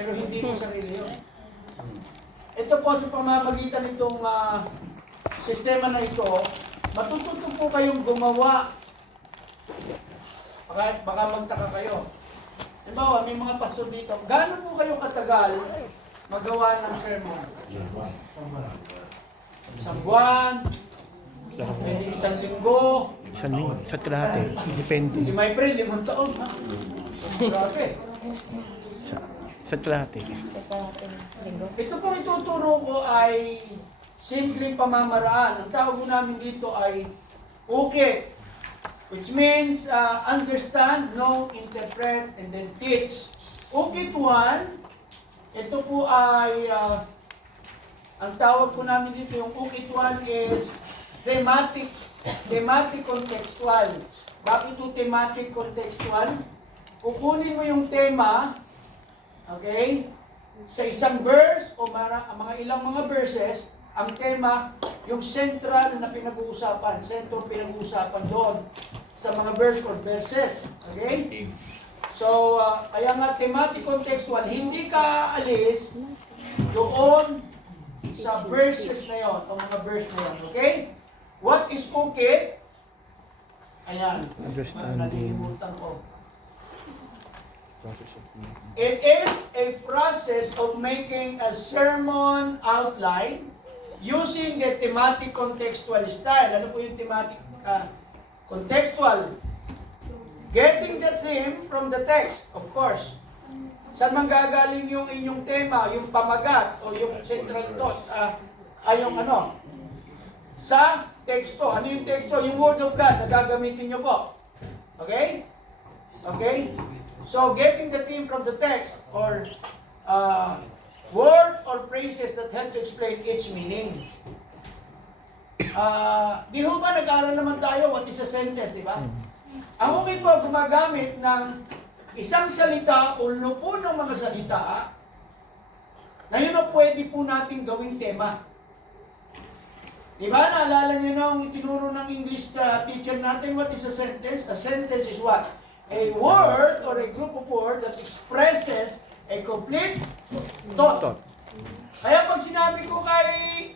pero hindi mo sarili yun. Ito po sa pamamagitan nitong sistema na ito, matututo po kayong gumawa. Baka magtaka kayo. Halimbawa, may mga pastor dito, gaano po kayong katagal magawa ng sermon? Isang buwan, isang linggo, Sa kalahati. Depende. si my friend, 5 taon. Grabe. Sa kalahati. Ito pong ituturo ko ay simpleng pamamaraan. Ang tawag namin dito ay UKIT, which means understand, know, interpret, and then teach. UKIT 1, ito po ay, ang tawag po namin dito, yung UKIT 1 is thematic contextual. Bakit ito thematic contextual? Kukunin mo yung tema, okay, sa isang verse o mga ilang mga verses, ang tema, yung central na pinag-uusapan, sentro pinag-uusapan doon sa mga verse or verses. Okay? So, kaya nga thematic contextual, hindi ka aalis doon sa verses na yon, o mga verse na yon. Okay? What is okay? Ayan. Understanding. Nalilimutan ko. It is a process of making a sermon outline using the thematic contextual style. Ano po yung thematic contextual? Getting the theme from the text, of course. Saan manggagaling yung inyong tema, yung pamagat, o yung central thought, yung ano? Sa teksto. Ano yung teksto? Yung Word of God na gagamitin nyo po. Okay? Okay? So, getting the theme from the text, or word or phrases that help to explain its meaning. Di ho ba nag-aaral naman tayo what is a sentence, di ba? Ang okay po, gumagamit ng isang salita o lupo ng mga salita na yun ang pwede po natin gawing tema. Di ba? Naalala nyo nung itinuro ng English teacher natin, what is a sentence? A sentence is what? A word or a group of words that expresses a complete thought. Kaya pag sinabi ko kay...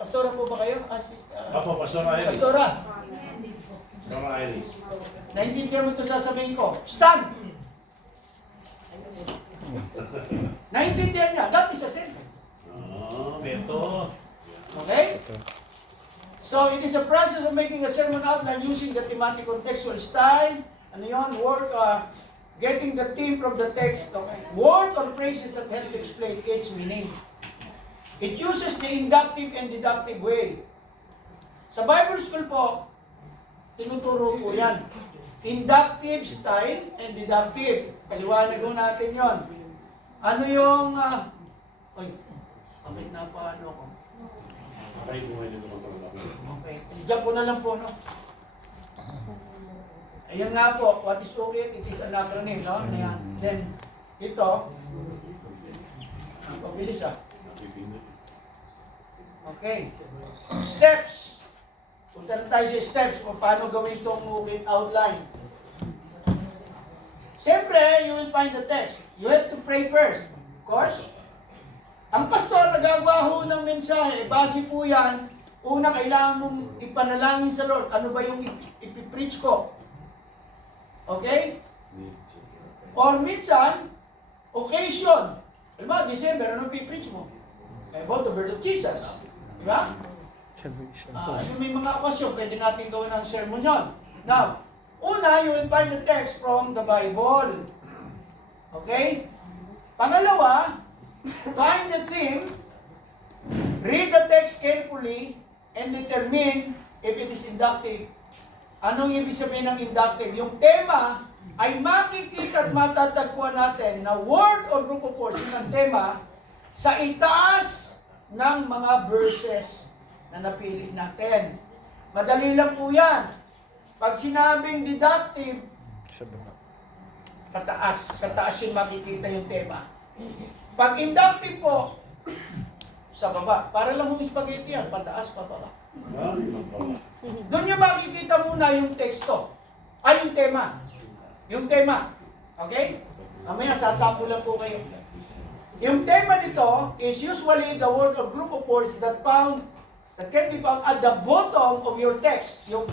Pastora po ba kayo? Apo, Pastora Iris. Pastora, Pastora Iris. naintindihan mo ito sasabihin ko. Stand! Naintindihan niya. That is a sentence. Beto. Okay? So, it is a process of making a sermon outline using the thematic contextual style. Ano yun? Word, getting the theme from the text. Okay? Word or phrases that help to explain its meaning. It uses the inductive and deductive way. Sa Bible school po, tinuturo po yan. Inductive style and deductive. Paliwanag ko natin yon. Ano yung... bakit na paano ko? Okay. Diyan po na lang po, no? Ayun nga po, what is okay? It is an acronym, no? Ayan. Then, ito, ang pabilis Okay. Steps. Punta na tayo sa steps kung paano gawin itong moving outline. Siyempre, you will find the text. You have to pray first. Of course. Ang pastor nagagawa ho ng mensahe, base po yan, una kailangan mong ipanalangin sa Lord. Ano ba yung ipipreach ko? Okay? Or minsan, occasion. Alam mo, December, anong pipreach mo? About the birth of Jesus. Diba? Yung may mga okasyon, pwede natin gawin ang sermon yun. Now, una, you will find the text from the Bible. Okay? Pangalawa, find the theme, read the text carefully, and determine if it is inductive. Anong ibig sabihin ng inductive? Yung tema ay makikita at matatagpuan natin na word or group of words ng tema sa itaas ng mga verses na napili natin. Madali lang po yan. Pag sinabing deductive, pataas. Sa taas yung makikita yung tema. Pag inductive po, sa baba. Para lang mong spaghetti yan, pataas, pababa. Doon yung makikita muna yung teksto. Ay, yung tema. Yung tema. Okay? Mamaya, sasampo lang po kayo. Yung tema nito is usually the word or group of words that can be found at the bottom of your text, yung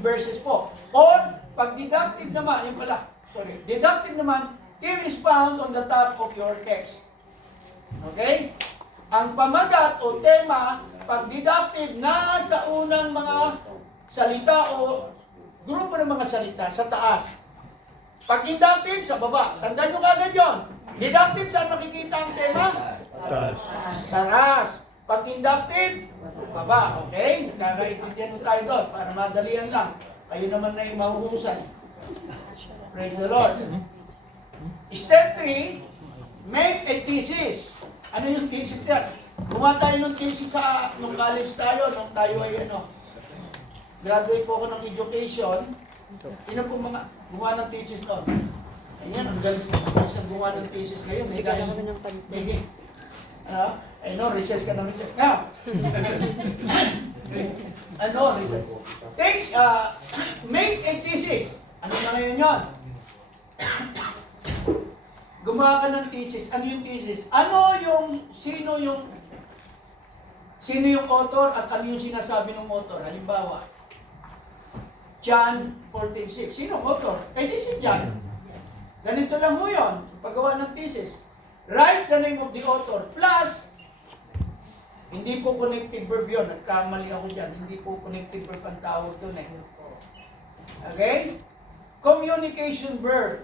verses po. Or, pag deductive naman, deductive naman, it is found on the top of your text. Okay? Ang pamagat o tema, pag deductive, nasa unang mga salita o grupo ng mga salita sa taas. Pag inductive, sa baba. Tandaan nyo kagad yun. Deductive, saan makikita ang tema? Taas. Taas. Pag inductive, baba. Okay? Nakakaintindihan tayo doon para madalian lang. Kayo naman na yung mahuhusan. Praise the Lord. Step 3, make a thesis. Ano yung thesis yan? Gumawa tayo ng thesis nung college tayo, nung tayo ay graduate po ako ng education. Sino po mga gumawa ng thesis noon? Ayan, ang galing sa gumawa ng thesis ngayon. May gaya. Research ka ng research. Now, research. Make a thesis. Ano na ngayon yun? Gumawa ka ng thesis. Ano yung thesis? Sino yung author at ano yung sinasabi ng author? Halimbawa, John 14:6. Sino ang author? This is John. Ganito lang ho yun, paggawa ng thesis. Write the name of the author, plus, hindi po connective verb yun. Nagkamali ako dyan. Hindi po connective verb ang tawag doon eh. Okay? Communication verb.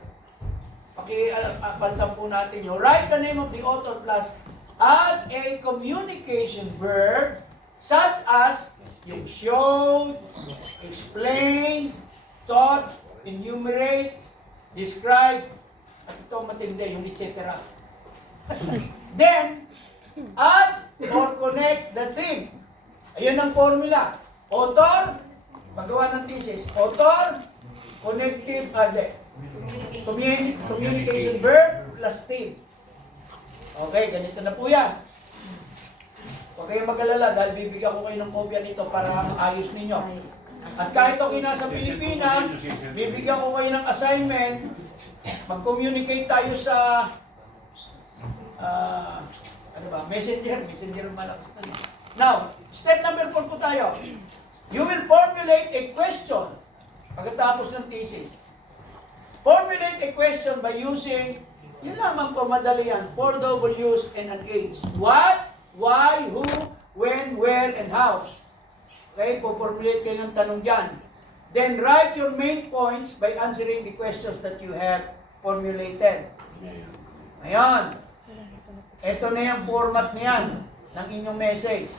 Pakiapaltan po natin yun. Write the name of the author, plus, add a communication verb such as yung show, explain, taught, enumerate, describe, at ito matindi, yung etc. Then, add or connect the theme. Ayun ang formula. Author, paggawa ng thesis. Author, connective, communication verb plus theme. Okay, ganito na po yan. Huwag kayong mag-alala dahil bibigyan ko kayo ng kopya nito para maayos ninyo. At kahit ako nasa Pilipinas, bibigyan ko kayo ng assignment, mag-communicate tayo sa Messenger ang malakas na niya. Now, step number 4 po tayo. You will formulate a question pagkatapos ng thesis. Formulate a question by using, yun lamang po madali yan, 4 W's and an H. What, why, who, when, where, and how. Okay, po-formulate kayo ng tanong dyan. Then write your main points by answering the questions that you have formulated. Ayan. Ito na yung format niyan ng inyong message.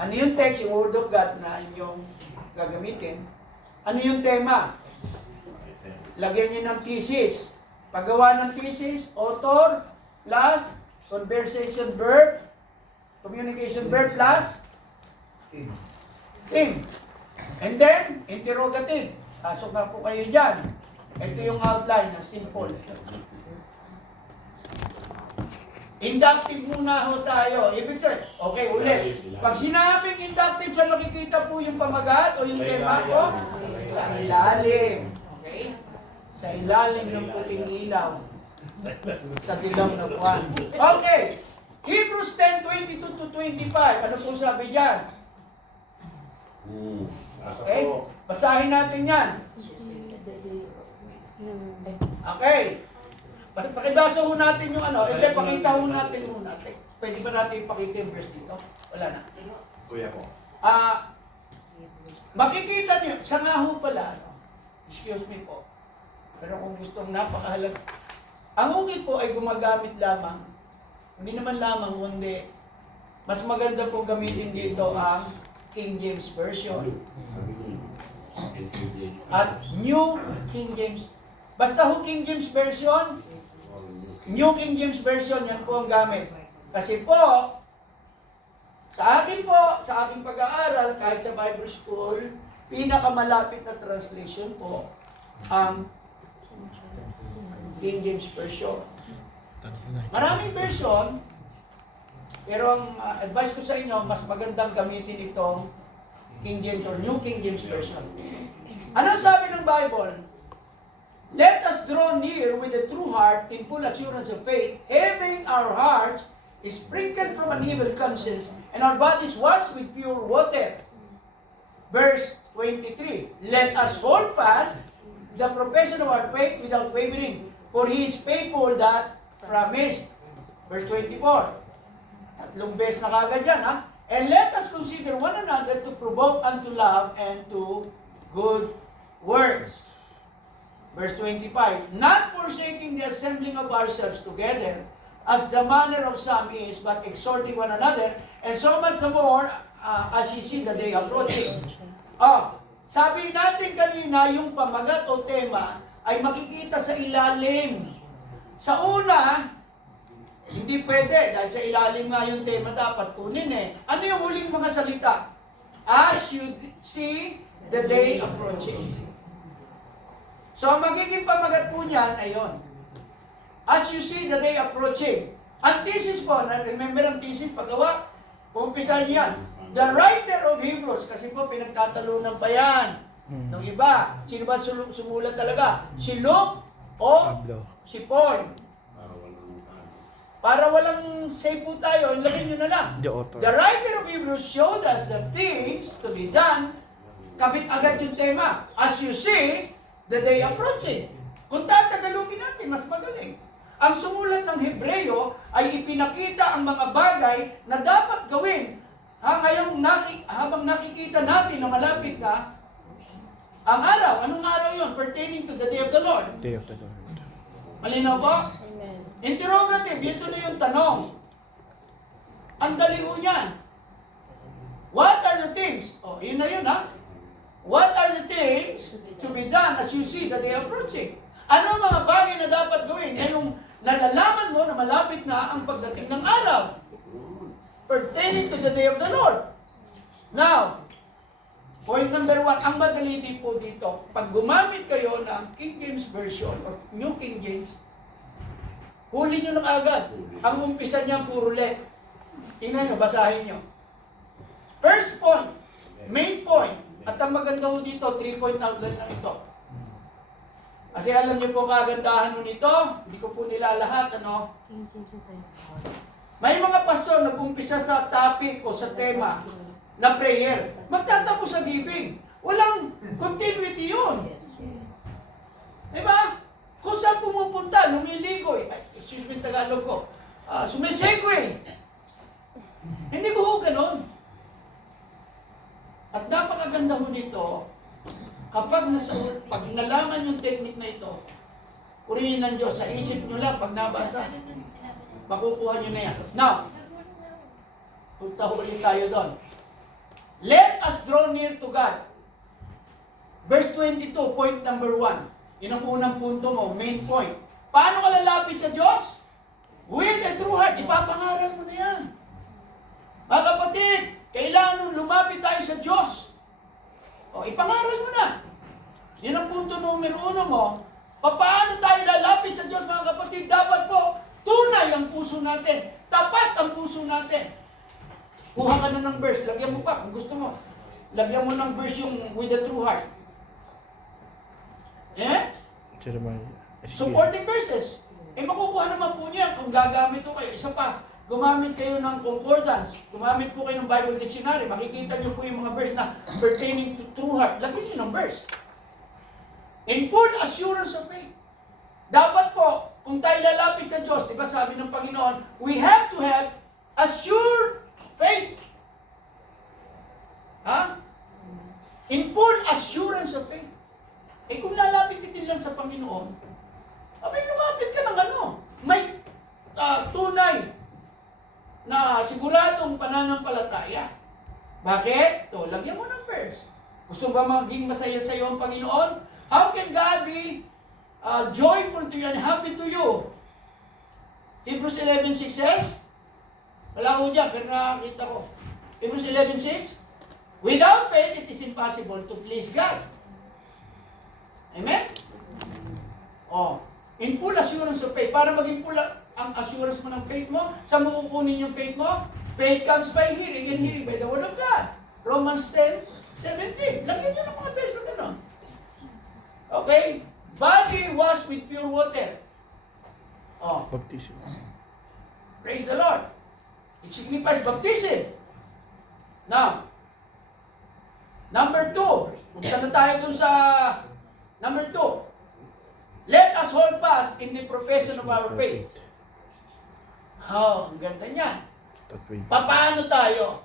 Ano yung text, yung Word of God na inyong gagamitin? Ano yung tema? Lagyan niyo ng thesis. Paggawa ng thesis, author plus conversation verb, communication verb plus theme. And then, interrogative. Pasok na po kayo dyan. Ito yung outline na simple. Inductive muna ho tayo. Ibig sabihin, okay, ulit. Pag sinabing inductive, saan makikita po yung pamagat o yung tema ko? Sa ilalim. Okay? Sa ilalim ng puting ilaw. Sa dilaw na buwan. Okay. Hebrews 10:22-25. Ano po sabi dyan? Okay? Basahin natin yan. Okay. Pakibasa ho natin yung pakita ho natin muna. Pwede ba natin ipakita yung verse dito? Wala na. Kuya ko. Makikita niyo, sa nga ho pala, excuse me po, pero kung gustong napakahalag, ang okay po ay gumagamit lamang, hindi naman lamang, kundi mas maganda po gamitin dito ang King James Version at New King James. Basta ho King James Version, New King James Version, yan po ang gamit. Kasi po, sa aking pag-aaral, kahit sa Bible School, pinakamalapit na translation po ang King James Version. Maraming version, pero ang advice ko sa inyo, mas magandang gamitin itong King James or New King James Version. Ano sabi ng Bible? Let us draw near with a true heart in full assurance of faith, having our hearts sprinkled from an evil conscience and our bodies washed with pure water. Verse 23, let us hold fast the profession of our faith without wavering, for He is faithful that promised. Verse 24, tatlong beses na kagad yan, ha? And let us consider one another to provoke unto love and to good works. Verse 25, not forsaking the assembling of ourselves together, as the manner of some is, but exhorting one another, and so much the more as ye see the day approaching. Sabi natin kanina, yung pamagat o tema ay makikita sa ilalim. Sa una, hindi pwede, dahil sa ilalim nga yung tema dapat kunin eh. Ano yung huling mga salita? As you see the day approaching. So, ang magiging pamagat po niyan, ayon. As you see the day approaching. Ang thesis po, remember ang thesis, paggawa, umpisan yan. The writer of Hebrews, kasi po pinagtatalunan pa yan. Nung iba, sino ba sumulat talaga? Si Luke o Pablo. si Paul? Para walang say po tayo, lagyan nyo na lang. The author. The writer of Hebrews showed us the things to be done. Kabit agad yung tema. As you see, the day approaching. Kung tatagalogin natin, mas magaling. Ang sumulat ng Hebreo ay ipinakita ang mga bagay na dapat gawin. Ngayong habang nakikita natin na malapit na ang araw. Anong araw yun? Pertaining to the day of the Lord. Day of the Lord. Malinaw ba? Amen. Interrogative, ito na yung tanong. Ang dali ho niyan. What are the things? Yun na yun ha. What are the things to be done as you see the day approaching? Ano ang mga bagay na dapat gawin ngayong nalalaman mo na malapit na ang pagdating ng araw? Pertaining to the day of the Lord. Now, point number 1, ang madali din po dito, pag gumamit kayo ng King James Version or New King James, huli nyo na agad. Ang umpisa niya puro let. Tingnan nyo, basahin nyo. First point, main point, at ang maganda ho dito, 3-point outline lang ito. Kasi alam niyo po kagandahan ho nito, hindi ko po nila lahat, ano? May mga pastor nag-umpisa sa topic o sa tema na prayer. Magtatapos sa giving. Walang continuity yun. Diba? Kung saan pumupunta, lumiligoy. Excuse me, Tagalog ko. Sumisegue. Hindi ko ho ganon. At napakaganda ho nito, kapag pag nalaman yung technique na ito, purihin ng Diyos, sa isip nyo lang, pag nabasa, makukuha nyo na yan. Now, punta ulit tayo doon. Let us draw near to God. Verse 22, point number 1. Yun ang unang punto mo, main point. Paano ka lalapit sa Diyos? With a true heart, ipapangaral mo na yan. Mga kapatid, kailangan nung lumapit tayo sa Diyos. Ipangaral mo na. Yun ang punto numero 1 mo. Paano tayo lalapit sa Diyos, mga kapatid? Dapat po, tunay ang puso natin. Tapat ang puso natin. Kuha ka na ng verse. Lagyan mo pa kung gusto mo. Lagyan mo ng verse yung with a true heart. Supporting verses. Makukuha naman po niya kung gagamit ko kayo. Isa pa, gumamit kayo ng concordance. Gumamit po kayo ng Bible Dictionary. Makikita niyo po yung mga verse na pertaining to true heart. Lagyan niyo ng verse. In full assurance of faith. Dapat po, kung tayo lalapit sa Diyos, di ba sabi ng Panginoon, we have to have assured faith. In full assurance of faith. Kung lalapit ka din lang sa Panginoon, may lumapit ka ng may tunay na siguradong pananampalataya. Bakit? Lagyan mo ng verse. Gusto ba maging masaya sa iyo ang Panginoon? How can God be joyful to you and happy to you? Hebrews 11:6 says, wala ko dyan, pero nakakita ko. Hebrews 11:6, without faith, it is impossible to please God. Amen? In full assurance of faith. Para maging full ang assurance mo ng faith mo, saan mo kukunin yung faith mo? Faith comes by hearing, and hearing by the word of God. Romans 10:17. Lagyan nyo ng mga verse na gano'n. Okay? body washed with pure water. Oh, Baptism. praise the Lord. It signifies baptism. Now, number 2. Punta na tayo dun sa number 2. Let us hold fast in the profession of our faith. Oh, ang ganda niya. Paano tayo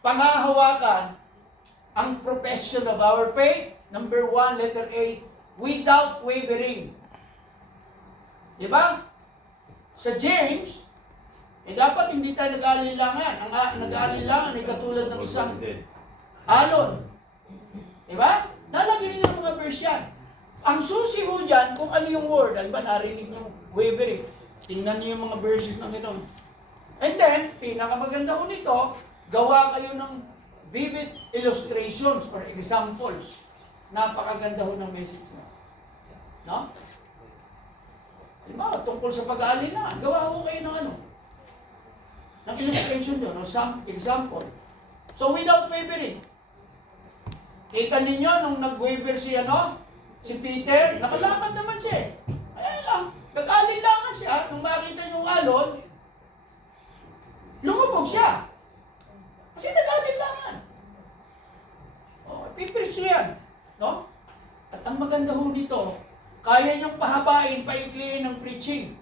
pangahawakan ang profession of our faith? Number 1, letter A, without wavering. Diba? Sa James, dapat hindi tayo nag-aalilangan. Ang nag-aalilangan ay katulad ng isang alon. Diba? Nalagyan niyo ng mga verse yan. Ang susi ho dyan, kung ano yung word, ano ba, narinig niyo, wavering. Tingnan niyo yung mga verses ng ito. And then, pinakamaganda ho nito, gawa kayo ng vivid illustrations or examples. Napakaganda ho ng message na. No? Diba, tungkol sa pag-aalinlangan, gawa ho kayo ng ano? Ng illustration doon, o some example. So, without wavering. Kita ninyo, nung nag-waver si Peter, nakalakad naman siya. Ayan lang, nag-alinlangan siya. Nung makita yung alon, lumubog siya. Kasi nag-alinlangan. O, pipreach nyo yan. No? At ang maganda ho nito, kaya niyong pahabain, paikliin ng preaching.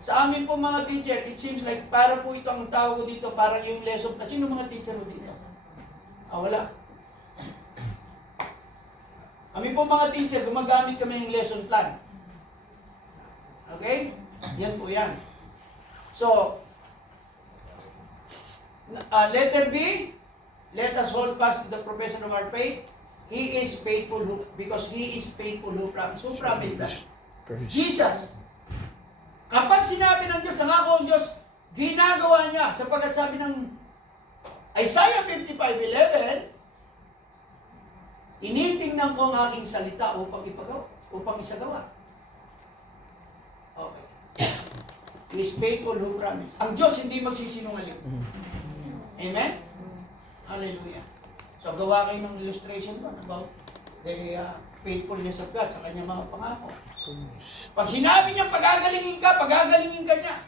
Sa amin po mga teacher, it seems like para po ito ang tawag ko dito, parang yung lesson. At sino mga teacher mo dito? Wala. Kami po mga teacher, gumagamit kami ng lesson plan. Okay? Yan po yan. So, letter B, let us hold fast to the profession of our faith. He is faithful because He is faithful who promised. Who promised that? Jesus. Kapag sinabi ng Diyos, nangako ang Diyos, ginagawa niya. Sapagkat sabi ng Isaiah 55:11, tinitingnan ko ang aking salita upang isagawa. Okay. He is faithful who promised. Ang Diyos hindi magsisinungaling. Amen? Hallelujah. So, gawa kayo ng illustration doon about the faithfulness of God sa kanyang mga pangako. Pag sinabi niya, pagagalingin ka niya.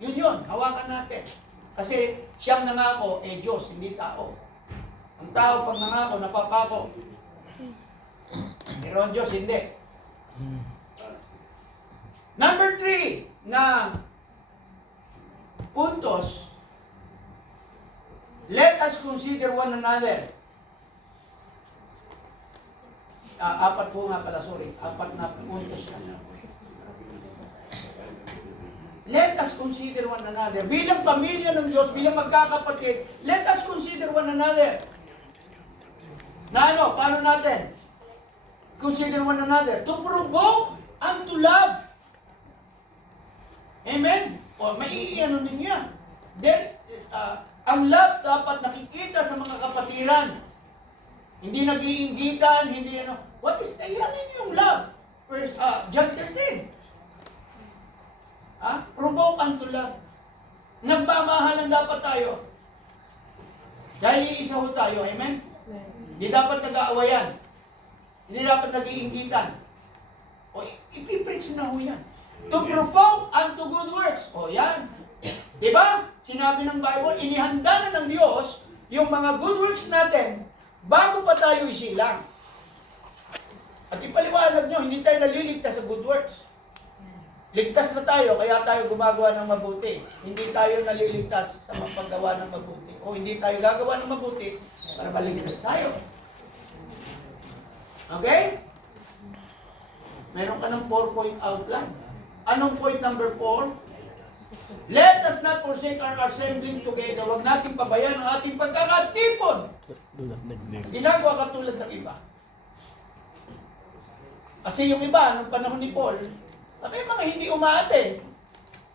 Yun, hawakan natin. Kasi siyang nangako, Diyos, hindi tao. Ang tao pag nangako, napapako. Pero ang Diyos, hindi. Number 3 na puntos, let us consider one another. Apat po nga pala, sorry. 4 na puntos na. Let us consider one another. Bilang pamilya ng Diyos, bilang magkakapatid, let us consider one another. Na ano? Paano natin? Consider one another. To provoke and to love. Amen? O, maiiano din yan. Ang love dapat nakikita sa mga kapatiran. Hindi nag-iinggitan, hindi ano. What is, yan yung love? First, John 13. Provoke and to love. Nagmamahalan dapat tayo. Dahil iisa ho tayo, amen? Hindi dapat nag-aawayan. Hindi dapat nag-iinggitan. O, ipipreach na ho yan. To provoke and to good works. O, yan. Diba? Sinabi ng Bible, inihanda na ng Diyos yung mga good works natin bago pa tayo isilang. At ipaliwanag nyo, hindi tayo naliligtas sa good works. Ligtas na tayo, kaya tayo gumagawa ng mabuti. Hindi tayo naliligtas sa paggawa ng mabuti. O hindi tayo gagawa ng mabuti para maligtas tayo. Okay? Meron ka ng 4-point outline. Anong point number 4? Let us not forsake our assembling together. Huwag natin pabayaan ang ating pagkakatipon. Ginagawa katulad ng iba. Kasi yung iba, nung panahon ni Paul, may mga hindi umaaten.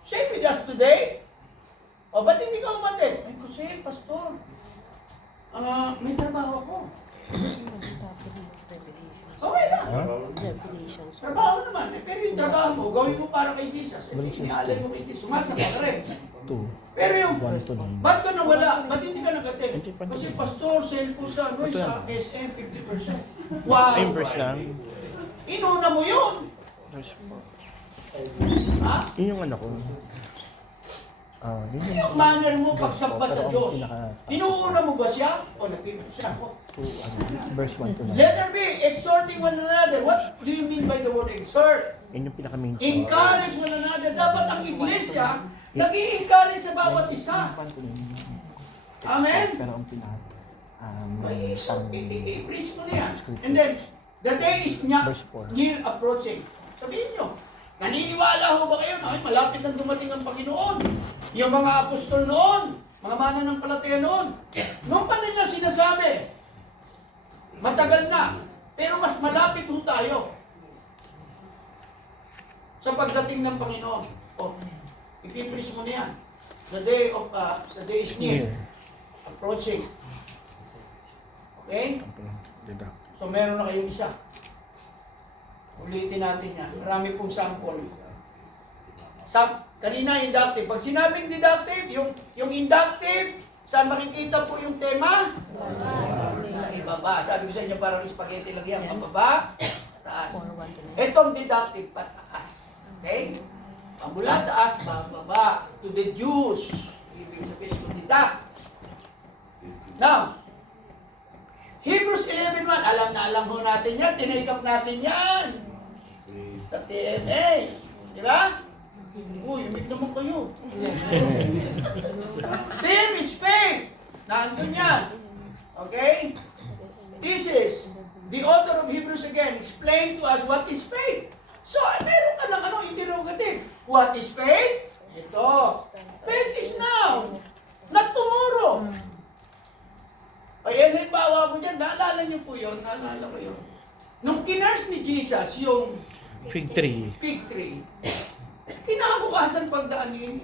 Same with us today. O, ba't hindi ka umaten? Ay, kasi, pastor, may trabaho ako. Okay lang. Trabaho naman. Pero yung trabaho mo, gawin mo para kay Jesus. Inialay mo kay Jesus. Sumasama ka rin. Pero yung, ba't ka nawala? Ba't hindi ka nag-attend? Kasi pastor, sale po sa SM, 50%. Wow! Inverse lang. Inuna mo yun. Verse 4. Ha? Yun yung ano ko. Yun Yung manner mo pagsamba sa Pero Diyos. ang pinaka- Inuuna mo ba siya? O nagpipinsa ako? Verse 1 to 9. Letter B, exhorting one another. What do you mean by the word exhort? Yun yung pinaka-main ko. Encourage one another. Dapat ang iglesia, nag-i-encourage sa bawat isa. Amen? Pero ang pinaka... I-preach mo na yan. And then, the day is Verse 4. near approaching. Sabihin nyo, naniniwala ho ba kayo na ay, malapit na dumating ang Panginoon? Yung mga apostol noon, mga mananampalataya noon, noon pa nila sinasabi, matagal na, pero mas malapit ho tayo sa pagdating ng Panginoon. O, ipipreach mo na yan. The day is near. Approaching. Okay? So meron na kayong isa. Ulitin natin yan. Marami pong sample. Kanina inductive. Pag sinabing deductive, yung inductive, saan makikita po yung tema? Sa ibaba. Sabi ko sa inyo parang spaghetti lang yan. Pababa, taas. Itong deductive, pataas. Okay? Mula taas, bababa. To the Jews. Ibig sabihin, to deduct. Now, Hebrews 11:1, alam ho natin yan, tinake up natin yan sa TNA. Di ba? Uy, umig naman kayo. Team is faith. Nandun yan. Okay? This is, the author of Hebrews again, explain to us what is faith. So, meron ka ng interrogative. What is faith? Ito. Faith is now. Not tomorrow. Ay, halimbawa mo dyan, naalala niyo po yun, naalala ko yun. Nung kinurse ni Jesus yung Fig tree. fig tree, kinabukasan pagdaan niyo,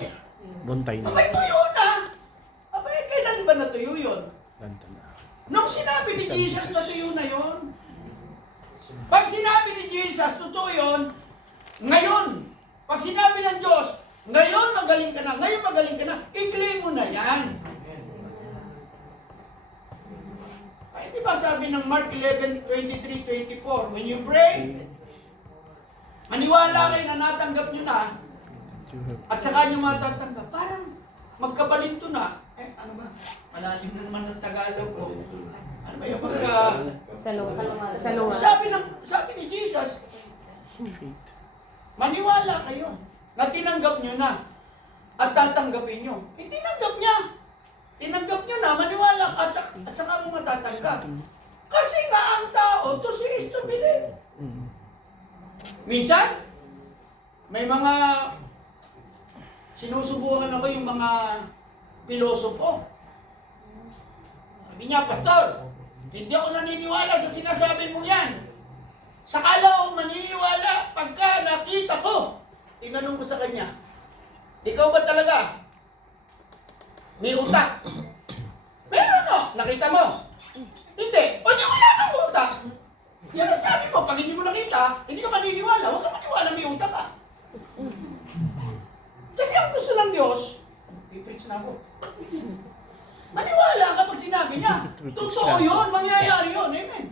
Buntay na. abay tuyo na! Abay, kailan ba natuyo yun? Lanta na. Nung sinabi ni Jesus, natuyo na yun. Pag sinabi ni Jesus, totoo yun, ngayon. Pag sinabi ng Diyos, ngayon magaling ka na, i-claim mo na yan. Ay, di ba sabi ng Mark 11:23-24, when you pray, maniwala kayo na natanggap nyo na, at saka nyo matatanggap. Parang magkabalinto na. Ano ba? Malalim na naman ng Tagalog ko. Ano ba yung Sabi ni Jesus, maniwala kayo na tinanggap nyo na at tatanggapin nyo. Tinanggap niya. Tinanggap nyo na, maniwala at saka mo matatanggap. Kasi nga ang tao, to see is to believe. Minsan, may mga sinusubukan ako yung mga pilosopo. Sabi niya, Pastor, hindi ako naniniwala sa sinasabi mo yan. Sakala ako maniniwala pagka nakita ko. Tinanong ko sa kanya, ikaw ba talaga may utak? Meron no? Nakita mo? Hindi. O di wala kang utak. Yan ang sabi mo, pag hindi mo nakita, hindi ka maniniwala. Huwag ka maniwala may utak ka. Kasi ang gusto ng Diyos, i-preach na ako. Maniwala kapag sinabi niya. Totoo yun, mangyayari yun. Amen.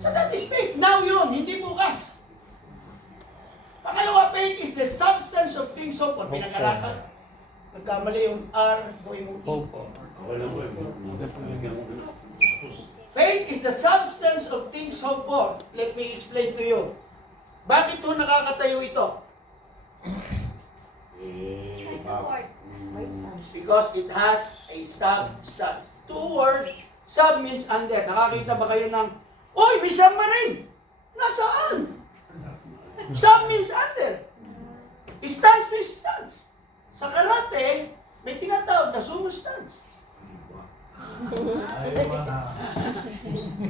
So that is faith. Now yun, hindi bukas. Pangalawa, faith is the substance of things hoped for. Pinag-aralan. Nagkamali yung R, gawin mong E. Faith is the substance of things hoped for. Let me explain to you. Bakit ito nakakatayo ito? Because it has a substance. Two words, sub means under. Nakakita ba kayo ng, oy, may submarine! Nasaan? Sub means under. Stance means stance. Sa karate, may tinatawag na sumo stance.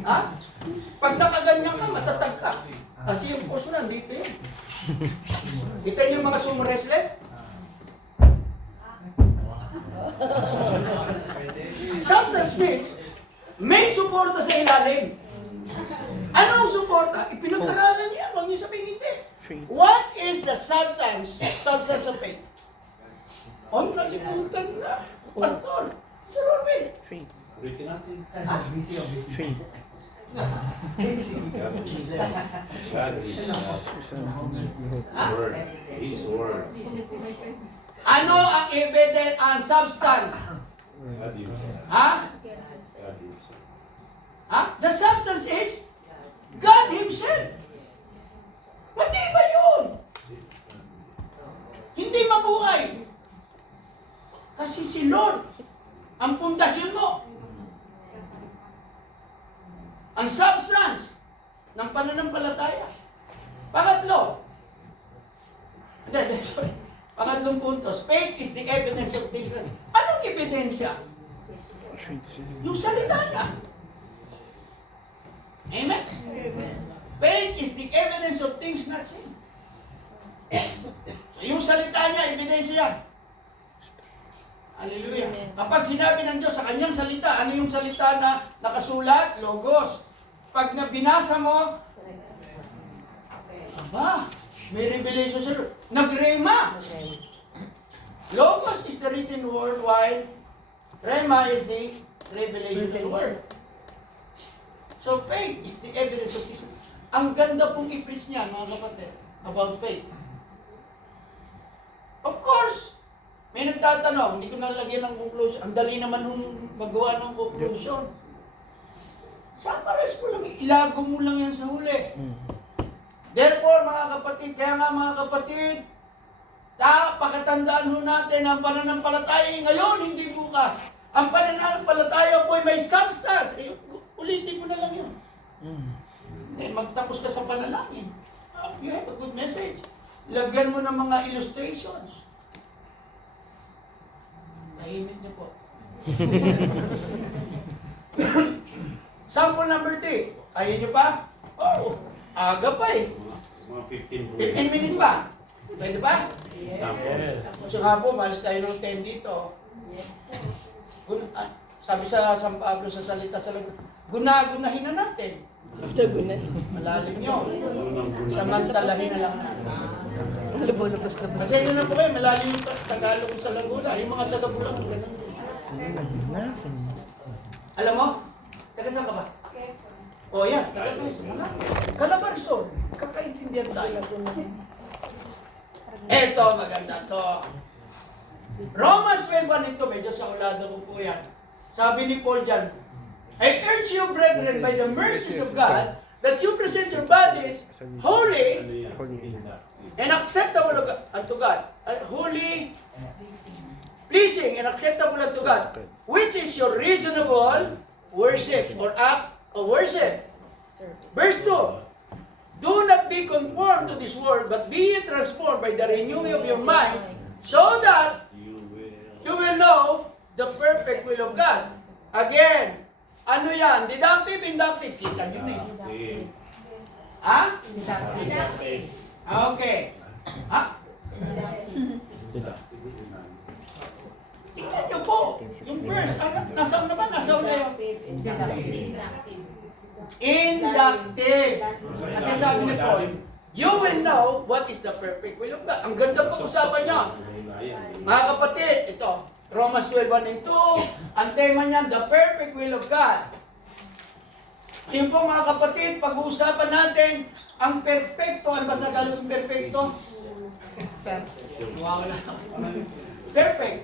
Ha? Pag nakaganyan ka, matatag ka. Kasi yung puso nandito yun. Kita niyo yung mga sumo wrestler? Substance means may suporta sa ilalim. Ano ang suporta? Ipinag-aralan niya. Huwag niyo sabihin hindi. What is the substance of faith? Oh, nalimutan na. Pastor, Sir Robin. Faith. Ulitin natin. Faith. God is word. His word. Ano ang evidence, ang substance? God himself. Ha? God himself. Ha? The substance is God Himself. Matibay yun. Hindi mabuhay. Kasi si Lord, ang pundasyon mo. Ang substance ng pananampalataya. Pangatlo. Sorry. Pangatlong puntos. Faith is the evidence of things. Anong ebidensya? Yung salita niya. Amen? Faith is the evidence of things not seen. So yung salita niya, ebidensya yan. Hallelujah. Kapag sinabi ng Diyos sa kanyang salita, ano yung salita na nakasulat? Logos. Pag nabinasa mo, aba, may revelation sa Lord. Nagrema. Logos is the written word, while Rema is the revelation word. So faith is the evidence of this. Ang ganda pong i-preach niya, mga kapatid, about faith. Of course, may nagtatanong, hindi ko nalagyan ng conclusion. Ang dali naman nung magawa ng conclusion. Sa pares mo lang, ilago mo lang yan sa huli. Therefore, mga kapatid, kaya nga mga kapatid, pakatandaan ho natin ang pananampalataya ngayon, hindi bukas. Ang pananampalataya po ay may substance. Ulitin mo na lang yun. Magtapos ka sa panalangin. You have a good message. Lagyan mo ng mga illustrations. Tahimik niyo po. Sample number 3. Kaya niyo pa? Oh, aga pa eh. Mga 15 15 minutes pa. Pwede ba? Sample. Tsaka po, malis tayo ng 10 dito. Sabi sa San Pablo sa salita sa lagot, gunahin na natin. Malalim nyo. Samantalahin na lang natin. Kasi yun na po kayo, malalim yung Tagalog sa Laguna. Yung mga taga-Bulang, ganun. Alam mo? Taga saan ka ba? O yan, taga-Quezon. Calabarzon. Kakaintindihan tayo. Eto, maganda to. Romans 12:1 ito, medyo sa ulado ko po yan. Sabi ni Paul dyan, I urge you, brethren, by the mercies of God, that you present your bodies holy and acceptable unto God. Holy, pleasing and acceptable unto God, which is your reasonable worship or act of worship. Verse 2, do not be conformed to this world, but be ye transformed by the renewing of your mind, so that you will know the perfect will of God. Again, ano yan? Deductive, inductive. Kita nyo na eh. Ha? Deductive. Okay. Ha? Tingnan nyo po. Yung verse, nasaw naman, nasaw na yun. Inductive. Kasi sabi ni Paul, you will know what is the perfect will of God. Ang ganda pag-usapan niya. Mga kapatid, ito, Romans 12:1-2, ang tema niyan, the perfect will of God. Yun po mga kapatid, pag-uusapan natin ang perfecto. Ano ba Tagalog yung perfecto? Wow, wala. Perfect.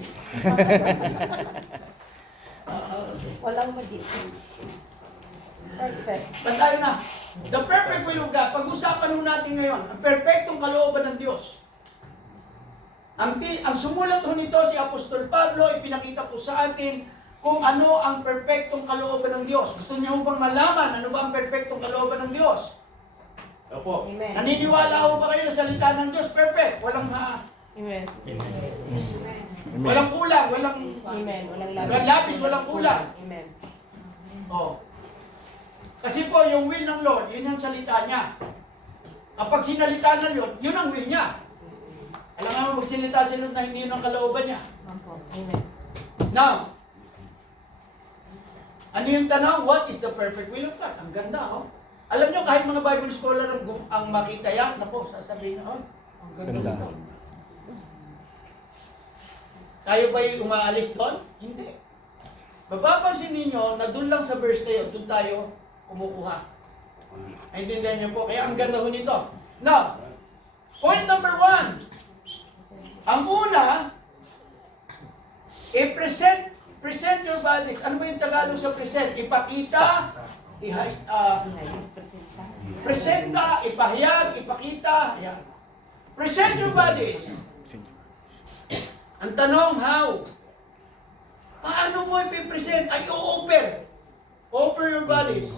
Walang mali. Perfect. Bantayo na. The perfect will of God. Pag-usapan ho natin ngayon, ang perfectong kalooban ng Diyos. Ang sumulat ho nito si Apostol Pablo, ipinakita po sa atin kung ano ang perfectong kalooban ng Diyos. Gusto niyo bang malaman ano ba ang perfectong kalooban ng Diyos? Opo. Amen. Naniniwala ho ba kayo na salita ng Diyos? Perfect. Walang Amen. walang kulang, walang Amen. Walang walang lapis, walang kulang. Amen. Oh. Kasi po, yung will ng Lord, yun ang salita niya. Kapag sinalita ng Lord, yun ang will niya. Alam nga magsalita si Lord na hindi yun ang kalooban niya. Amen. Now, ano yung tanong? What is the perfect will of God? Ang ganda, oh. Alam nyo, kahit mga Bible scholar ang makita yan, na po, sasabihin na, oh, ang ganda nito. Tayo ba'y umaalis doon? Hindi. Mapapansin ninyo na doon lang sa verse na yun, doon tayo kumukuha. Naintindihan niyo po? Kaya ang ganda ho nito. Now, point number 1. Ang una, present your bodies. Ano ba yung Tagalog sa present? Ipakita, presenta, ipahayag, ipakita. Ayan. Present your bodies. Ang tanong, how? Paano mo ipipresent? Ay, offer. Offer your bodies.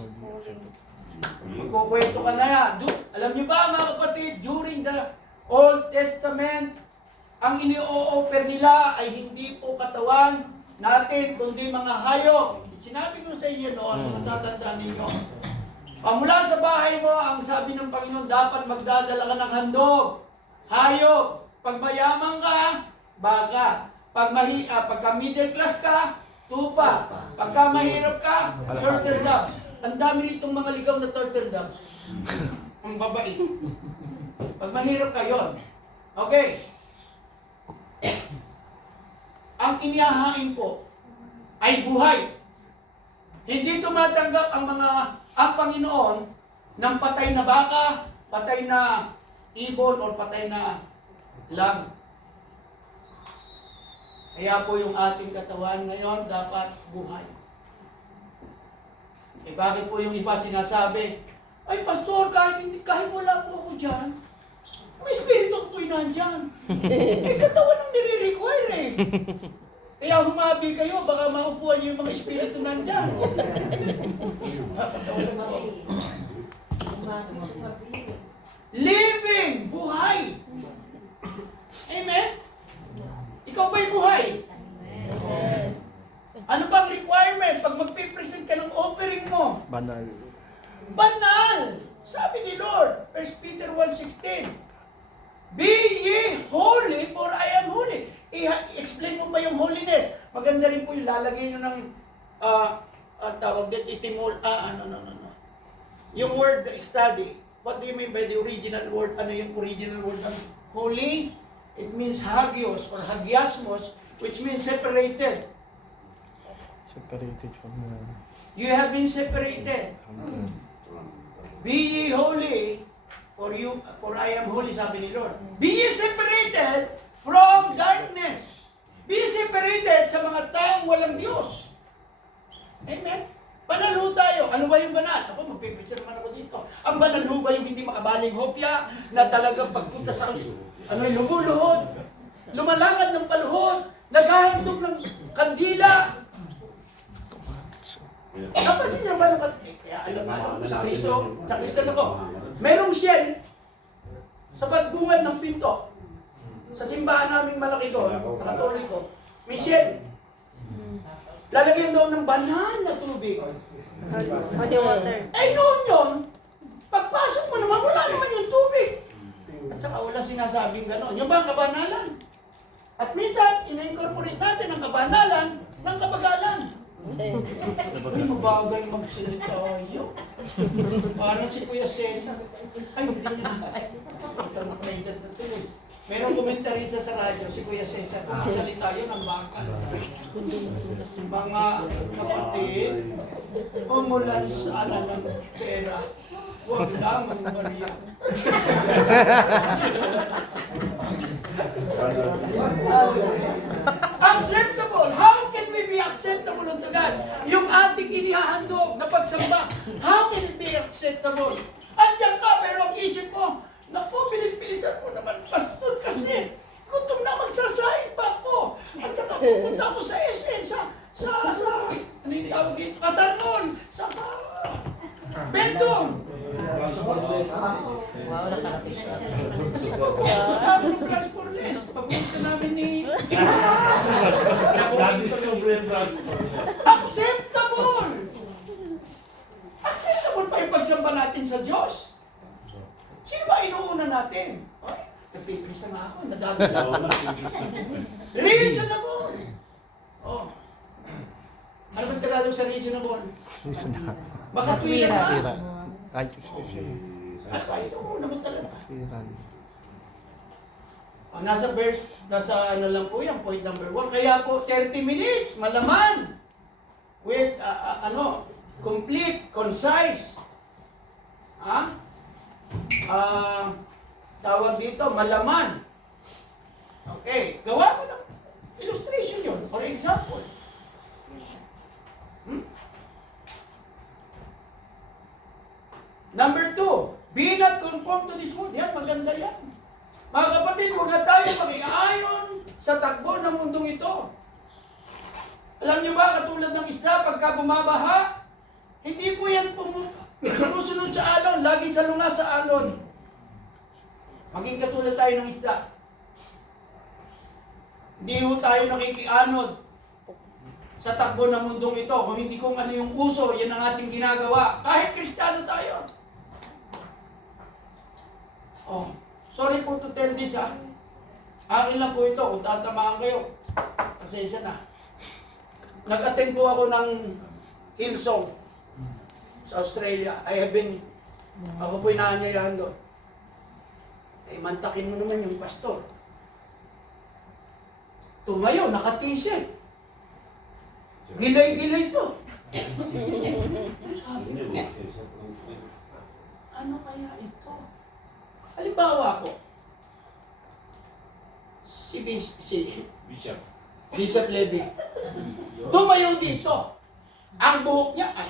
Magkukwento ka na yan. Alam niyo ba mga kapatid, during the Old Testament, ang ini-offer nila ay hindi po katawan natin, kundi mga hayop. Sinabi ko sa inyo noon, natatandaan ninyo. Pamula sa bahay mo, ang sabi ng Panginoon, dapat magdadala ka ng handog, hayop. Pag mayaman ka, baka. Pagka middle class ka, tupa. Pagka mahirap ka, turtle doves. Ang dami ritong mga ligaw na turtle doves. Ang babae. Pag mahirap ka, yun. Okay. Ang inihahain ko ay buhay. Hindi tumatanggap ang Panginoon ng patay na baka, patay na ibon, o patay na lamb. Kaya po yung ating katawan ngayon dapat buhay. Eh bakit po yung iba sinasabi, ay pastor, kahit wala po ako dyan, may espiritu ko po'y nandyan. Eh katawan ang nire-require eh. Kaya humabi kayo, baka maupuan niyo yung mga espiritu nandyan. Living, buhay. Amen? Ikaw ba'y buhay? Ano bang requirement pag magpipresent ka ng offering mo? Banal. Banal! Sabi ni Lord, 1 Peter 1:16, be ye holy, for I am holy. I-explain mo ba yung holiness? Maganda rin po yung lalagay nyo ng tawag din, Yung word study. What do you mean by the original word? Ano yung original word ng holy? It means hagios or hagiasmos, which means separated. Separated from You have been separated. Be ye holy, for I am holy, sabi ni Lord. Be ye separated from darkness. Be separated sa mga taong walang Diyos. Amen? Banal ho tayo. Ano ba yung banal? Ako, magpipicture naman ako dito. Ang banal ho ba yung hindi makabaling hopya na talagang pagpunta sa lumuluhod, lumalakad ng paluhod, naghahandog ng kandila. Napansin niyo ba naman? Kaya alam mo sa Kristo ako. Merong shell sa pagbungad ng pinto. Sa simbahan naming malaki doon, na Katoliko, may shell. Lalagyan doon ng banal na tubig. Holy water. Eh noon yun, pagpasok mo naman, wala naman yung tubig. At saka wala sinasabing gano'n. Yung ba ang kabanalan? At minsan, ina-incorporate natin ang kabanalan ng kabagalan. Ay, mabagal magsalita tayo. Parang si Kuya Cesar. Ay, merong komentarista sa radyo, si Kuya Cesar, kung masalita yun ang bakal. Mga kapatid, umulan sa ala ng pera, huwag lamang Maria. Acceptable. How can we be acceptable unto God? Yung ating inihahandog na pagsamba, how can it be acceptable? Andiyan ka, pero ang isip mo, naku, bilis-bilisan mo naman, pastor, kasi gutom na magsasahin pa ako. At saka pupunta ako sa SM, ano yung tawag dito? Katarnon, sa Bentong. Wow, nakakapis. Kasi pupunta ng transportes. Papunta namin ni... Acceptable! Acceptable pa yung pagsamba natin sa Diyos. Sino ba inuuna natin? Ay, napipilisa nga ako, nadadala. Reasonable! Oh. Ano ba Tagalog sa reasonable? Baka tuwiran ka. Tira. Righteousness yun. At ay, inuuna mo talaga. Tiran. Nasa verse, nasa ano lang po yan, point number 1. Kaya po, 30 minutes, malaman. With, complete, concise. Ha? Tawag dito, malaman. Okay, gawa mo ng illustration yun, or example. Number 2, be not conformed to this world. Yan, maganda yan. Mga kapatid, huwag na tayo mag-iayon sa takbo ng mundong ito. Alam niyo ba, katulad ng isda, pagka bumabaha, hindi po yan sumusunod sa alon, lagi salunga sa alon. Maging katulad tayo ng isda. Hindi ho tayo nakikianod sa takbo ng mundong ito. Kung hindi kung ano yung uso, yan ang ating ginagawa. Kahit Kristiyano tayo. Oh, sorry po to tell this ha. Akin lang po ito, kung tatamaan kayo. Pasensya na. Nag-attend po ako ng Hillsong sa Australia. Ako po inaanyayahan doon. Eh, mantakin mo naman yung pastor. Tumayo, naka-t-shirt. Gilay-gilay to. Sabi ko, ano kaya ito? Halimbawa ko, si Bishop. Bishop Levy, tumayo dito. Ang buhok niya ay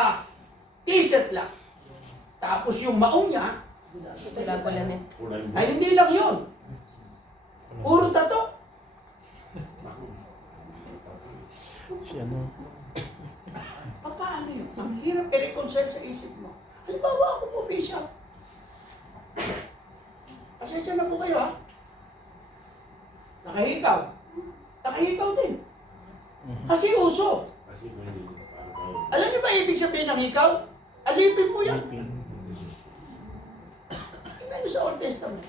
naka-t-shirt lang. Tapos yung maong niya, Gulagulan ay hindi lang yun. Puro tato. Si ano? Paano yun? Ang hirap i-reconcile sa isip mo. Halimbawa ako po, Bishop. Pasensya na po kayo, ha? Nakahikaw. Nakahikaw din. Kasi uso. Kasi pwede. Para tayo. Alam niyo ba ibig sabihin ng hikaw? Alipin po yan. Tingnan niyo sa Old Testament.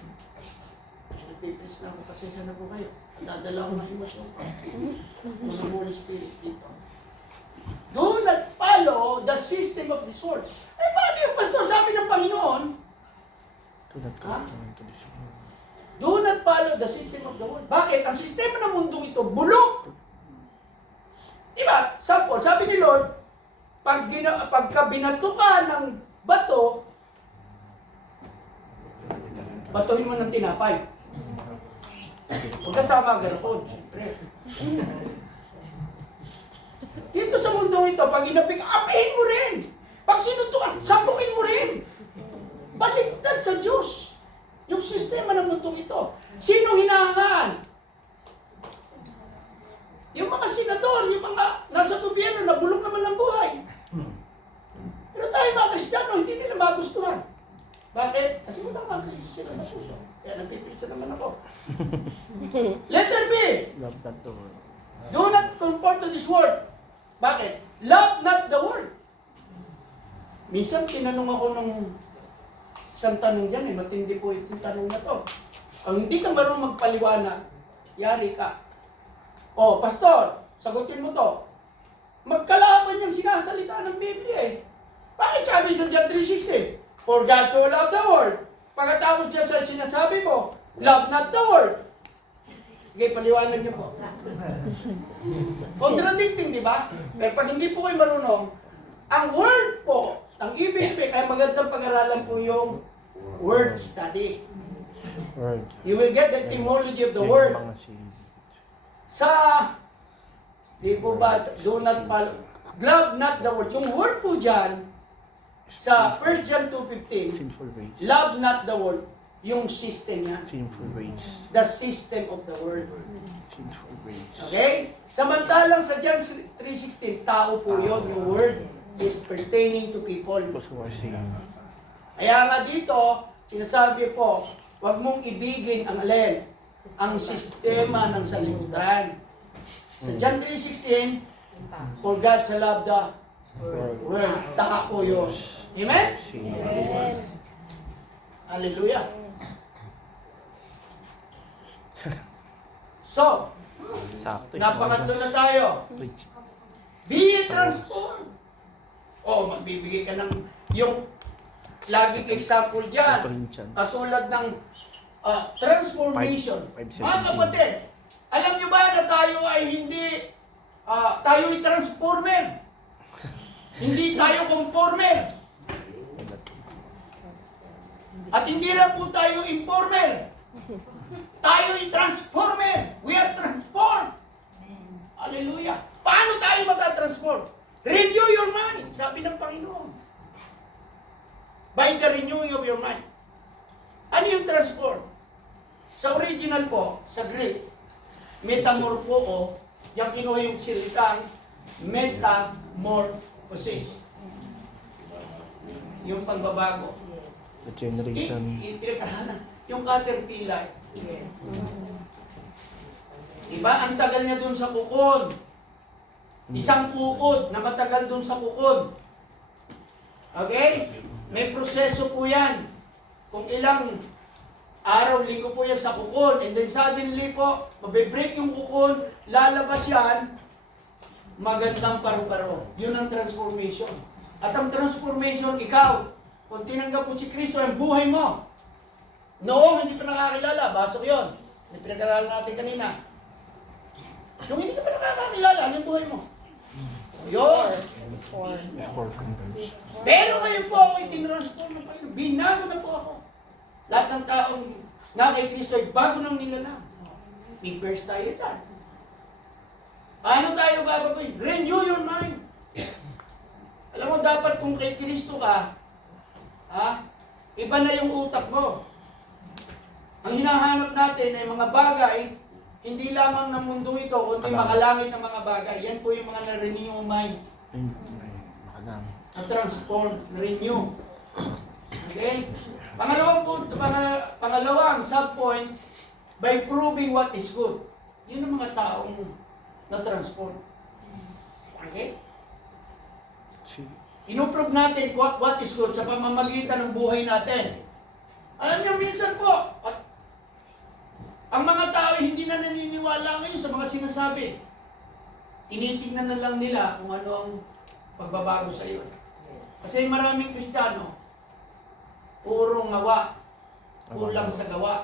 Ay, nagpipreach na ako. Pasensya na po kayo. Dadala ko ng emosyon ko. Mga Holy Spirit dito. Do not follow the system of this world. Eh, paano yung pastor? Sabi ng Panginoon, Tulad ko. Ha? To this world. do not follow the system of the world. Bakit? Ang sistema ng mundong ito, bulok. Diba? Sample, sabi ni Lord, pagka binato ka ng bato, batuhin mo ng tinapay. Huwag kasama garapon, siyempre. Dito sa mundong ito, pag inapik, apihin mo rin. Pag sinutukan, sampukin mo rin. Baliktad sa Diyos. Yung sistema ng mundong ito. Sino hinahangaan? Yung mga senador, yung mga nasa gobyerno, nabulok naman ng buhay. Pero tayo mga Kristiyano, hindi nila magustuhan. Bakit? Kasi wala mga Kristo sila sa puso. Kaya nagpipilsa naman ako. Letter B. Love that the world. Do not conform to this world. Bakit? Love not the world. Minsan, tinanong ako ng isang tanong dyan, matindi po itong tanong na to. Ang hindi ka marunong magpaliwanag, yari ka. O, pastor, sagutin mo to. Magkalaban yung sinasalita ng Biblia eh. Bakit sabi sa John 3:16? For God so loved the world. Pagkatapos dyan sa sinasabi mo, love not the world. Sige, paliwanag niyo po. Contradicting, di ba? Pero pag hindi po kayo marunong, ang word po, ang ibig sabihin, kaya magandang pag-aralan po yung word study. Word. You will get the etymology of the Yung word. mga sin- Sa, di po ba, do not follow, love not the word. Yung word po dyan, sa 1 John 2:15, Sinful ways. love not the world, yung system niya. Sinful ways. The system of the world. Sinful ways. Okay? Samantalang sa John 3:16, tao po yun, yung word is pertaining to people. Those who are saying, Kaya nga dito, sinasabi po, huwag mong ibigin ang alin, ang sistema ng sanlibutan. Sa John 3:16, for God so loved the world. Taka po yun. Amen? saying, Hallelujah. So, sakto. napangatlo na tayo. Preach. Be transformed. O, magbibigay ka ng yung laging example dyan. Corinthians. Katulad ng transformation. 5:17. Mga kapatid, alam nyo ba na tayo ay hindi tayo'y transformer. Hindi tayo conformer. At hindi lang po tayo informer. Tayo'y transformer. We are transformed. Hallelujah. Paano tayo matatransform? Renew your mind, sabi ng Panginoon. By the renewing of your mind. Ano yung transform? Sa original po, sa Greek, metamorpho, diyan kinuha yung salitang metamorphosis. Yung pagbabago. The generation. Yung caterpillar. Yes. Diba? Ang tagal niya dun sa kukon. Isang uod na matagal dun sa kukon. Okay? May proseso po yan. Kung ilang araw, linggo po yan sa kukon. And then suddenly po, mabibreak yung kukon, lalabas yan, magandang paru-paro. Yun ang transformation. At ang transformation, ikaw, kung tinanggap mo si Kristo, ang buhay mo. Noong hindi pa nakakilala, basok yun. Hindi pinag-aralan natin kanina. Yung hindi ka pa nakakakilala, ano yung buhay mo? Yun. Before conversion. Pero ngayon po ako itinransform ng Panginoon. Binago na po ako. Lahat ng taong na kay Kristo ay bago ng nilalang. I-verse tayo dyan. Ano tayo babagoy? Renew your mind. Alam mo, dapat kung kay Kristo ka, iba na yung utak mo. Ang hinahanap natin ay mga bagay, hindi lamang ng mundong ito, kundi makalangit na mga bagay. Yan po yung mga na-renew yung mind. Makalang. Na-transform, na-renew. Okay? Pangalawang sub-point, by proving what is good. Yun ang mga taong na-transform. Okay? Inuprove natin what is good sa pamamagitan ng buhay natin. Alam niyo, minsan po, ang mga tao hindi na naniniwala ngayon sa mga sinasabi. Tinitingnan na lang nila kung ano ang pagbabago sa iyo. Kasi maraming Kristiyano, puro ngawa, kulang sa gawa.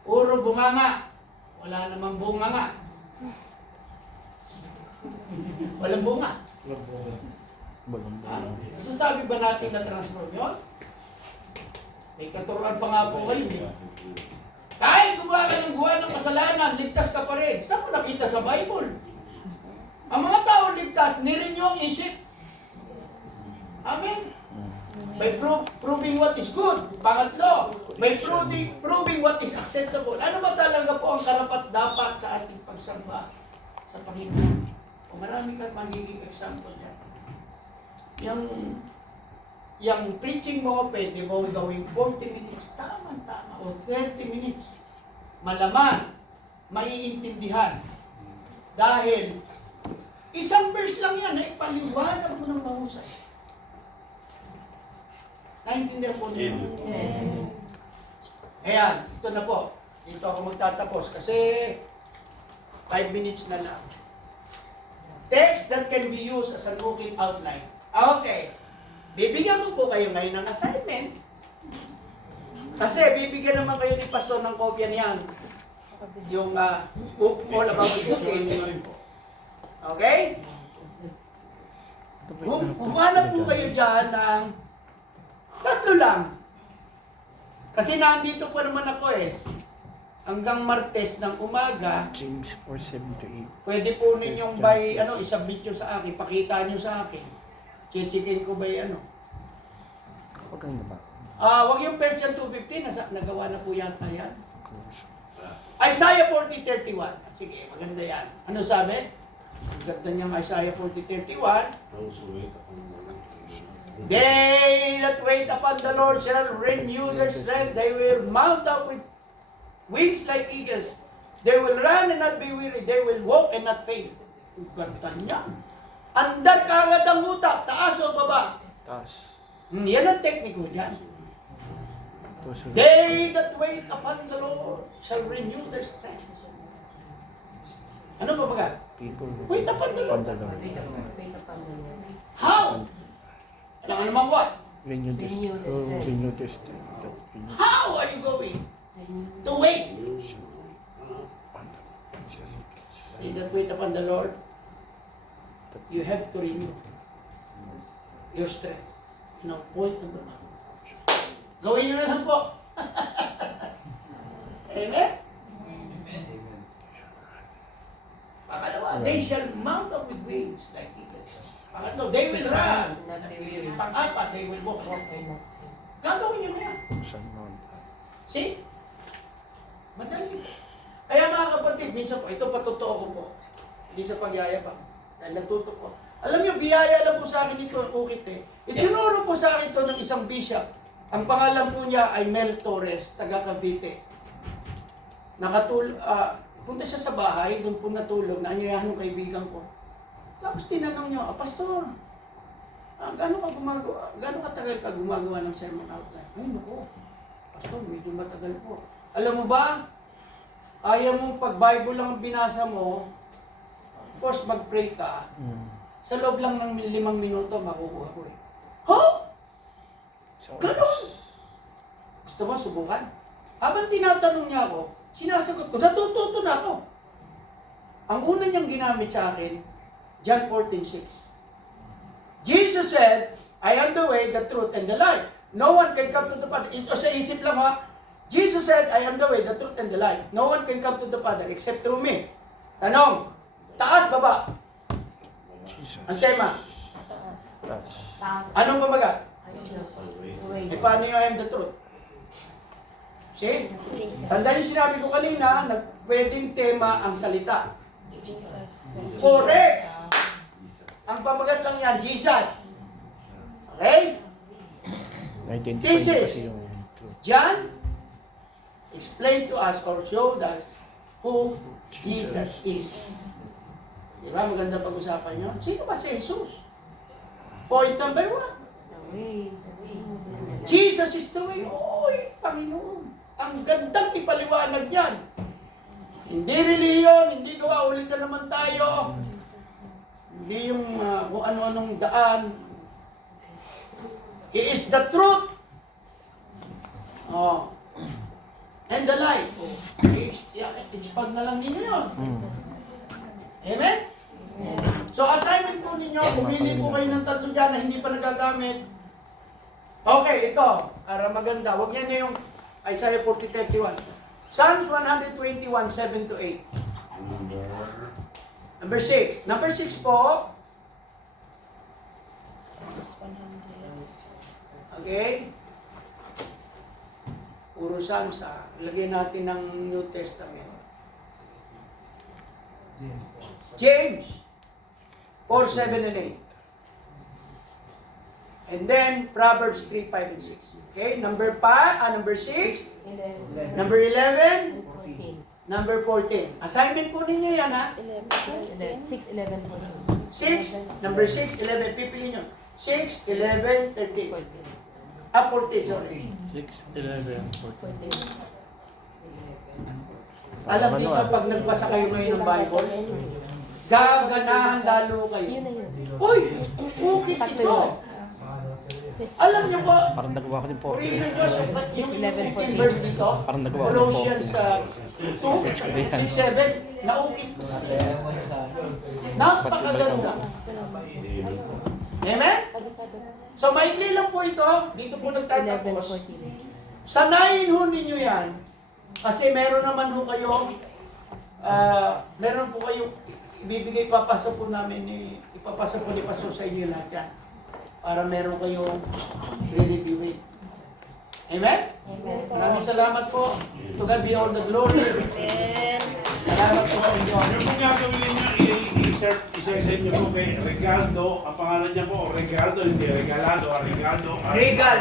Puro bunganga, wala namang bunganga. Walang bunga. Sasabi ba natin na transform yun? May katuruan pa nga po kayo. Kahit gumawa ka ng gawa ng kasalanan, ligtas ka pa rin. Saan mo nakita sa Bible? Ang mga tao ligtas, nirenew ang isip. Amen? By proving what is good. Pangatlo, by proving what is acceptable. Ano ba talaga po ang karapat-dapat sa ating pagsamba sa Panginoon? O marami kang magiging example yan. Yung preaching mo, pwede mo gawing 40 minutes, tama-tama, o 30 minutes. Malaman, maiintindihan. Dahil, isang verse lang yan, na ipaliwanag mo ng mahusay. Naintindihan po niyo? Ayan, ito na po. Dito ako magtatapos kasi 5 minutes na lang. Text that can be used as an working outline. Okay. Bibigyan ko po kayo ngayon ng assignment. Kasi bibigyan naman kayo ni Pastor ng kopya niyan. Yung book all about cooking. Okay? Humanap po kayo dyan ng 3 lang. Kasi nandito po naman ako hanggang Martes ng umaga. James 4:7-8. Pwede po ninyong by isubmit nyo sa akin, pakita nyo sa akin. Chichikin ko ba Huwag kang naba. wag yung Persian 2:15, nagawa na po yata yan. Isaiah 40:31. Sige, maganda yan. Ano sabi? Ganda niyang Isaiah 40:31. They that wait upon the Lord shall renew their strength. They will mount up with wings like eagles. They will run and not be weary. They will walk and not faint. Ganda niya. Andar kagad ang utak, taas o baba. Taas. Yan ang tekniko dyan. Puso. They that wait upon the Lord shall renew their strength. Ano ba baga? People who Wait upon the Lord. How? Alam ka naman what? Renew this. Renew this. How are you going to wait? They that wait upon upon the Lord, you have to renew your strength. Yun ang point ng Lord. Gawin nyo na lang po. Amen? Pangalawa, they shall mount up with wings like eagles. Pangatlo, they will run. Pang-apat, they will walk. Gagawin nyo na yan. Sun Moon. See? Madali. Kaya mga kapatid, minsan po, ito patotoo ko po. Hindi sa pagyayabang. Dahil natuto po. Alam niyo, biyaya lang po sa akin ito, ukit eh. Itinuro po sa akin ito ng isang bishop. Ang pangalan po niya ay Mel Torres, taga Cavite. Punta siya sa bahay, doon po natulog, naanyayahan ng kaibigan ko. Tapos tinanong niya, Pastor, gaano katagal ka gumagawa ng sermon outline? Ay, naku, Pastor, medyo matagal po. Alam mo ba, ayaw mong pag Bible lang ang binasa mo, of course, mag-pray ka, sa loob lang ng 5 minuto, makukuha ko eh. Huh? Ganon? Gusto mo, subukan? Habang tinatanong niya ako, sinasagot ko, natututo na ako. Ang una niyang ginamit sa akin, John 14:6. Jesus said, I am the way, the truth, and the life. No one can come to the Father. O sa isip lang ha, Jesus said, I am the way, the truth, and the life. No one can come to the Father except through me. Tanong, taas, baba. Jesus. Ang tema, Taas. anong pamagat? E paano yung I am the truth? See? Tandaan yung sinabi ko kanina, pwedeng tema ang salita. Correct! Ang pamagat lang yan, Jesus. Okay? Na-identify This niya is- kasi yung truth. John explained to us or showed us who Jesus is. Di ba? Maganda pag-usapan nyo. Sino ba si Jesus? Point number 1. Jesus is the way. Oy, Panginoon. Ang gandang ipaliwanag yan. Hindi reliyon, hindi gawa, ulit na naman tayo. Hindi yung kung ano-anong daan. He is the truth. Oh. And the life. Oh. Expand na lang ninyo yun. Amen? So assignment po ninyo, pumili po kayo ng 3 dyan na hindi pa nagagamit. Okay, ito. Para maganda. Huwag yan yung Isaiah 40:31. Psalms 121, 7-8. Number 6. Number 6 po. Okay? Puro Psalms ha. Lagyan natin ng New Testament. James 4:7 and 8. And then Proverbs 3:5 and 6. Okay, number 6, number 11, number 14. Assignment po ninyo yan ha. 6, 11, 6, number 6, 11, pipili nyo. 6, 11, 13. 14, sorry. 6, 11, 14. Alam niyo pag nagbasa kayo ngayon ng Bible, gaganahan lalo kayo. Uy, ukit ito. Alam niyo po, Parang nagawa ko din 14. read nyo Diyos, 6, 11, 14. verse dito, Parang nagawa ko din Colossians 2, 6, 7, naukit ko. Napakaganda. Amen? So maikli lang po ito, dito po 11, nagtatapos. 14. Sanayin ho ninyo yan, kasi meron naman ho kayong, meron po kayong ibibigay, ipapasa po ni Pastor sa inyo lahat yan. Para meron kayong re-reviewin. Amen? Maraming salamat po. To God be all the glory. Salamat po sa inyo. Yung kung gagawin ninyo, isa-isa niyo po kay Regaldo. Ang pangalan niya po, Regaldo, hindi Regalado, Regaldo. Regal.